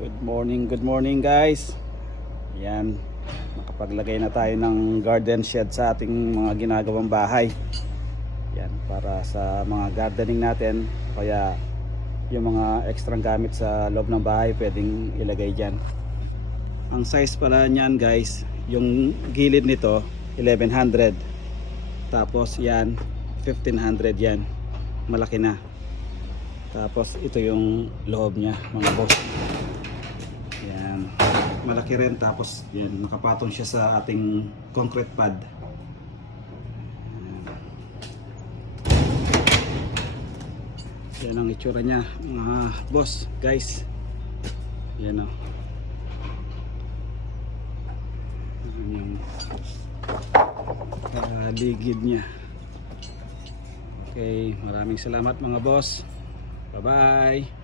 Good morning guys. Yan, nakapaglagay na tayo ng garden shed sa ating mga ginagawang bahay. Yan, para sa mga gardening natin, kaya yung mga extra gamit sa loob ng bahay pwedeng ilagay dyan. Ang size pala niyan guys, yung gilid nito 1100, tapos yan 1500, yan malaki na. Tapos ito yung loob niya mga boss. Yan, malaki rin, tapos yan, nakapatong siya sa ating concrete pad. Yan ang itsura niya mga boss guys. Yan o, yung ligid niya. Okay, maraming salamat mga boss. Bye bye.